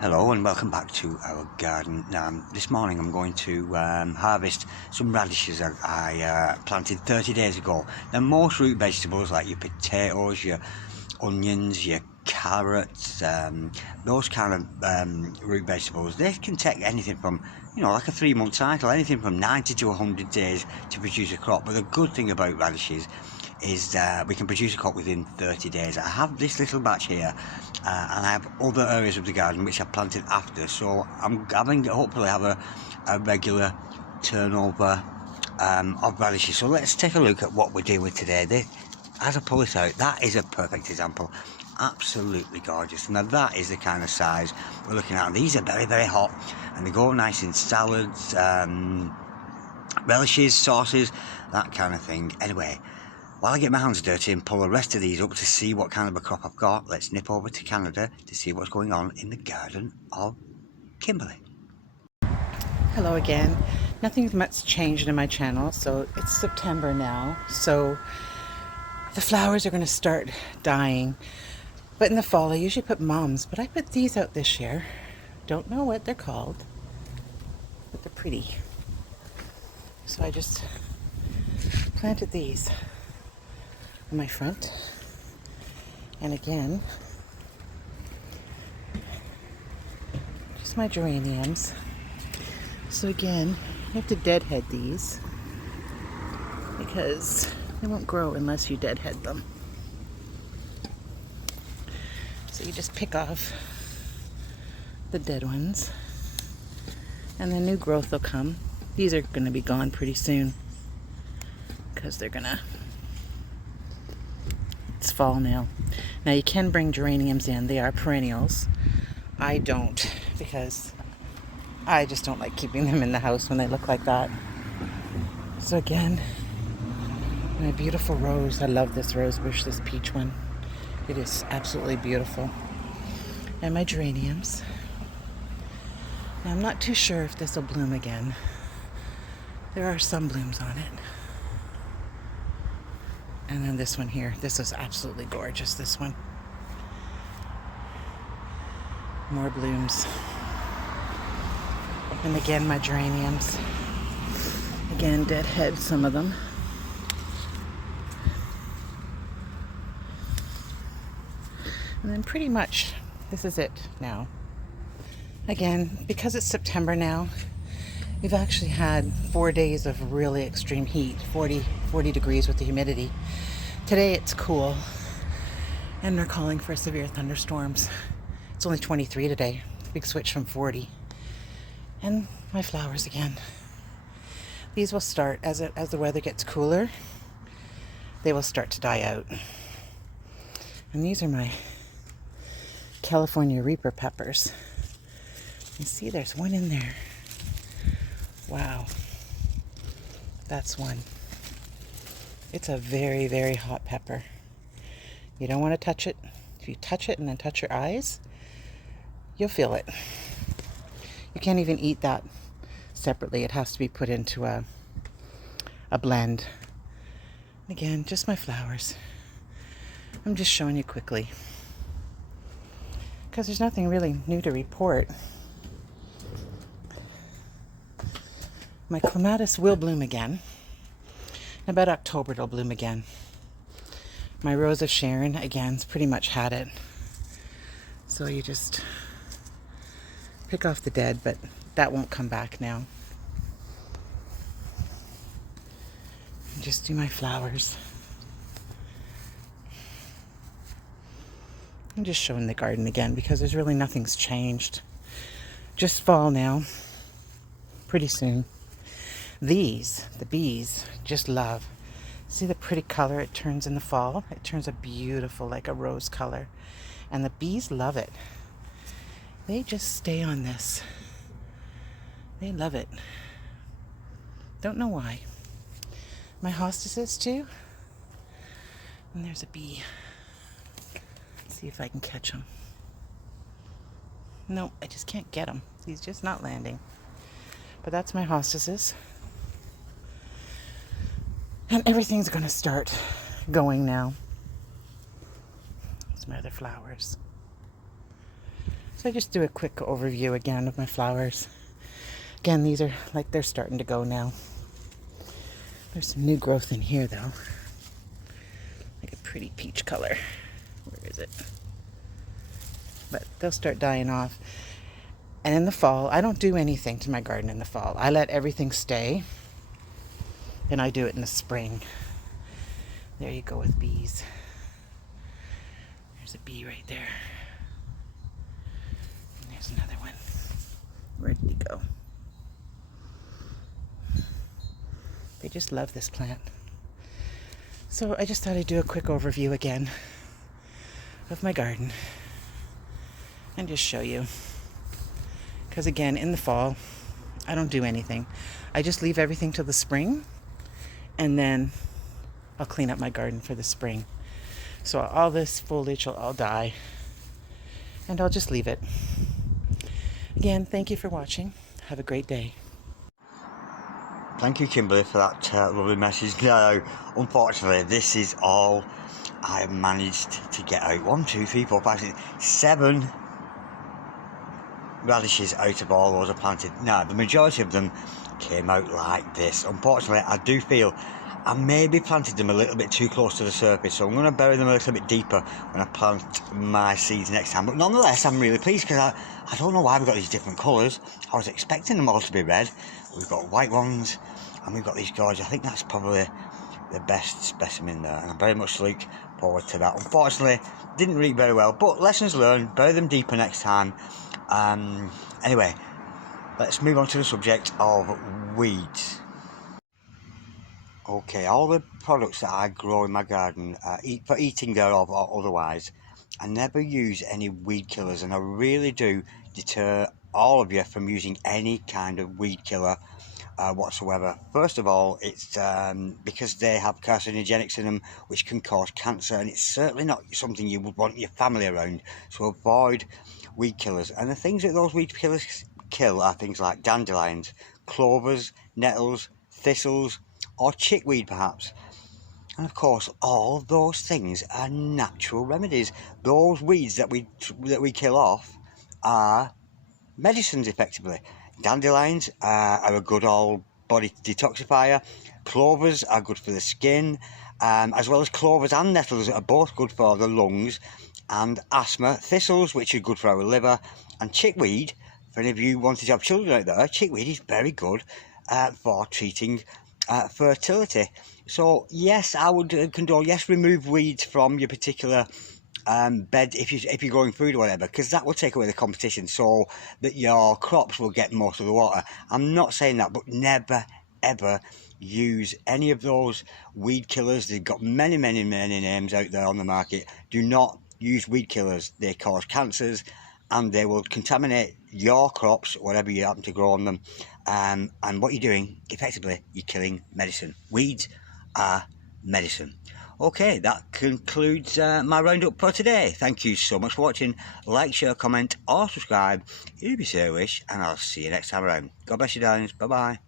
Hello and welcome back to our garden. This morning I'm going to harvest some radishes that I planted 30 days ago. Now most root vegetables like your potatoes, your onions, your carrots, those kind of root vegetables, they can take anything from, like a 3-month cycle, anything from 90 to 100 days to produce a crop. But the good thing about radishes is we can produce a crop within 30 days. I have this little batch here and I have other areas of the garden which I planted after, so I'm hopefully have a regular turnover of radishes. So let's take a look at what we're doing today. As I pull it out, that is a perfect example. Absolutely gorgeous. Now that is the kind of size we're looking at. These are very, very hot and they go nice in salads, relishes, sauces, that kind of thing. Anyway, while I get my hands dirty and pull the rest of these up to see what kind of a crop I've got, let's nip over to Canada to see what's going on in the garden of Kimberly. Hello again. Nothing much changed in my channel, so it's September now, so the flowers are going to start dying. But in the fall I usually put mums, but I put these out this year. Don't know what they're called, but they're pretty. So I just planted these in my front. And again, just my geraniums. So again, you have to deadhead these because they won't grow unless you deadhead them. So you just pick off the dead ones and then new growth will come. These are going to be gone pretty soon because it's fall now. Now you can bring geraniums in. They are perennials. I don't, because I just don't like keeping them in the house when they look like that. So again, my beautiful rose. I love this rose bush, this peach one. It is absolutely beautiful. And my geraniums. Now I'm not too sure if this will bloom again. There are some blooms on it. And then this one here. This is absolutely gorgeous, this one. More blooms. And again, my geraniums. Again, deadhead some of them. And then pretty much, this is it now. Again, because it's September now, we've actually had 4 days of really extreme heat, 40 degrees with the humidity. Today it's cool, and they're calling for severe thunderstorms. It's only 23 today, big switch from 40. And my flowers again. These will start, as the weather gets cooler, they will start to die out. And these are my California Reaper peppers. You see there's one in there. Wow. That's one. It's a very, very hot pepper. You don't want to touch it. If you touch it and then touch your eyes, you'll feel it. You can't even eat that separately. It has to be put into a blend. Again, just my flowers. I'm just showing you quickly because there's nothing really new to report. My clematis will bloom again. In about October it'll bloom again. My Rose of Sharon, again, it's pretty much had it. So you just pick off the dead, but that won't come back now. And just do my flowers. I'm just showing the garden again because there's really nothing's changed. Just fall now. Pretty soon. These, the bees, just love. See the pretty color it turns in the fall? It turns a beautiful, like a rose color. And the bees love it. They just stay on this. They love it. Don't know why. My hostesses too. And there's a bee. Let's see if I can catch him. No, I just can't get him. He's just not landing. But that's my hostesses. And everything's going to start going now. Some other flowers. So I just do a quick overview again of my flowers. Again, these are like they're starting to go now. There's some new growth in here though. Like a pretty peach color. Where is it? But they'll start dying off. And in the fall, I don't do anything to my garden in the fall. I let everything stay. And I do it in the spring. There you go with bees. There's a bee right there. And there's another one. Where did he go? They just love this plant. So I just thought I'd do a quick overview again of my garden and just show you. Because again, in the fall, I don't do anything. I just leave everything till the spring, and then I'll clean up my garden for the spring. So all this foliage will all die, and I'll just leave it. Again, thank you for watching. Have a great day. Thank you, Kimberly, for that lovely message. No, unfortunately, this is all I have managed to get out. 1, 2, 3, 4, 5, 6, 7 radishes out of all those I planted. Now, the majority of them came out like this. Unfortunately, I do feel I maybe planted them a little bit too close to the surface, so I'm going to bury them a little bit deeper when I plant my seeds next time. But nonetheless, I'm really pleased because I don't know why we've got these different colours. I was expecting them all to be red. We've got white ones and we've got these gorgeous. I think that's probably the best specimen there, and I very much look forward to that. Unfortunately, didn't read very well, but lessons learned. Bury them deeper next time. Anyway, let's move on to the subject of weeds. Okay, all the products that I grow in my garden, for eating thereof or otherwise, I never use any weed killers, and I really do deter all of you from using any kind of weed killer whatsoever. First of all, it's because they have carcinogenics in them, which can cause cancer, and it's certainly not something you would want your family around, so avoid weed killers. And the things that those weed killers kill are things like dandelions, clovers, nettles, thistles, or chickweed perhaps. And of course, all those things are natural remedies. Those weeds that we kill off are medicines, effectively. Dandelions are a good old body detoxifier. Clovers are good for the skin, as well as clovers and nettles are both good for the lungs and asthma. Thistles, which are good for our liver, and chickweed, for any of you wanting to have children out there, chickweed is very good for treating fertility. So yes, I would condone, yes, remove weeds from your particular bed if you're growing food or whatever, because that will take away the competition so that your crops will get most of the water. I'm not saying that, but never ever use any of those weed killers. They've got many names out there on the market. Do not use weed killers. They cause cancers and they will contaminate your crops, whatever you happen to grow on them. And what you're doing, effectively, you're killing medicine. Weeds are medicine. Okay, that concludes my roundup for today. Thank you so much for watching. Like, share, comment, or subscribe if you so wish, and I'll see you next time around. God bless you, darlings. Bye-bye.